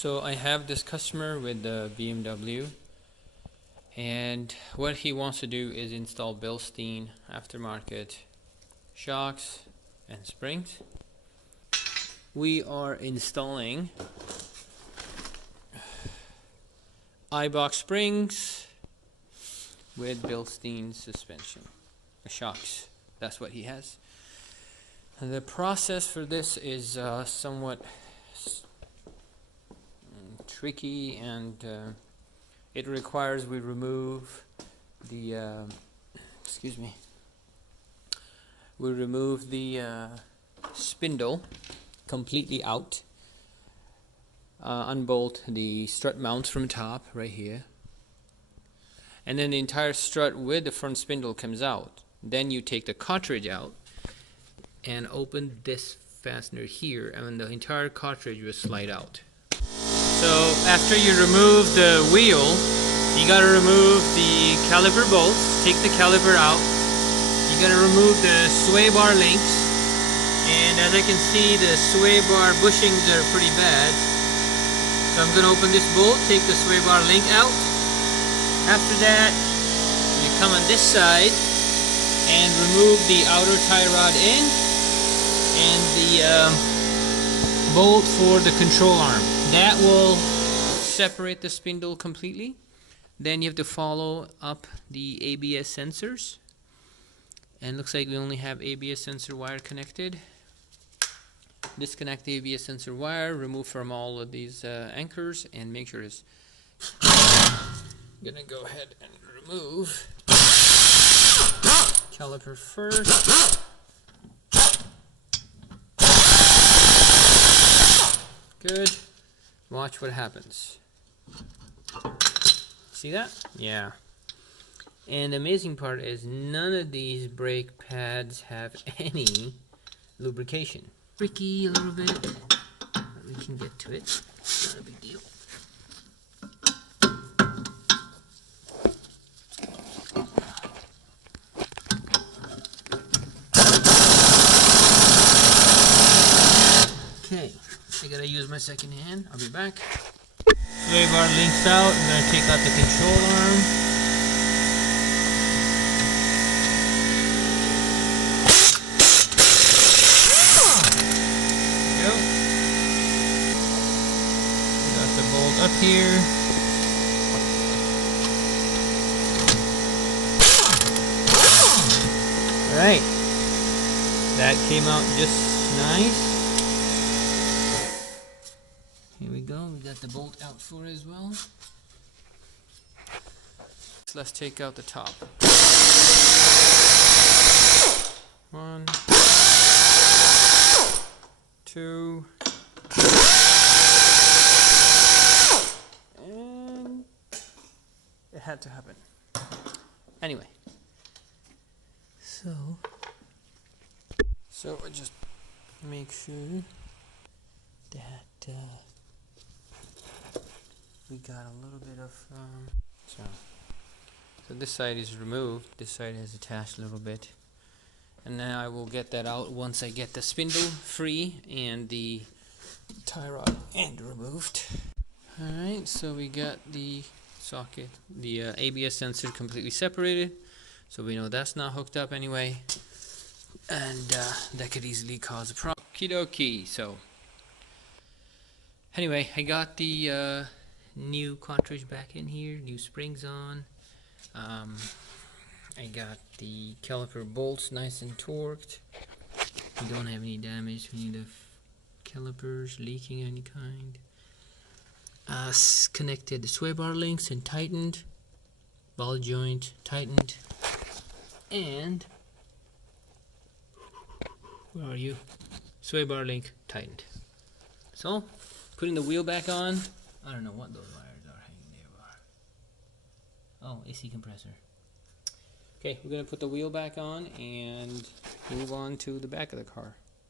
So I have this customer with the BMW, and what he wants to do is install Bilstein aftermarket shocks and springs. We are installing iBox springs with Bilstein suspension shocks. That's what he has. And the process for this is somewhat tricky, and it requires we remove the spindle completely out, unbolt the strut mounts from top right here, and then the entire strut with the front spindle comes out. Then you take the cartridge out and open this fastener here, and the entire cartridge will slide out. So after you remove the wheel, you gotta remove the caliper bolts, take the caliper out. You gotta remove the sway bar links, and as I can see, the sway bar bushings are pretty bad. So I'm gonna open this bolt, take the sway bar link out. After that, you come on this side and remove the outer tie rod end and the bolt for the control arm. That will separate the spindle completely. Then you have to follow up the ABS sensors, and looks like we only have ABS sensor wire connected. Disconnect the ABS sensor wire, remove from all of these anchors, and make sure it's gonna go ahead and remove caliper first. Good. Watch what happens. See that? Yeah. And the amazing part is none of these brake pads have any lubrication. Tricky a little bit, but we can get to it. Not a big deal. Okay, I gotta use my second hand. I'll be back. Sway bar links out. I'm gonna take out the control arm. There we go. Got the bolt up here. Alright. That came out just nice. Here we go, we got the bolt out for it as well. So let's take out the top. 1, 2, and it had to happen. Anyway, so I just make sure that we got a little bit of so this side is removed, this side is attached a little bit, and then I will get that out once I get the spindle free and the tie rod end removed. Alright, so we got the socket, the ABS sensor completely separated, so we know that's not hooked up anyway, and that could easily cause a problem. Okie dokie. So anyway, I got the new cartridge back in here, new springs on. I got the caliper bolts nice and torqued. We don't have any damage, any of the calipers leaking any kind. Connected the sway bar links and tightened, ball joint tightened, and where are you? Sway bar link tightened. So putting the wheel back on. I don't know what those wires are hanging there. Oh, AC compressor. Okay, we're gonna put the wheel back on and move on to the back of the car.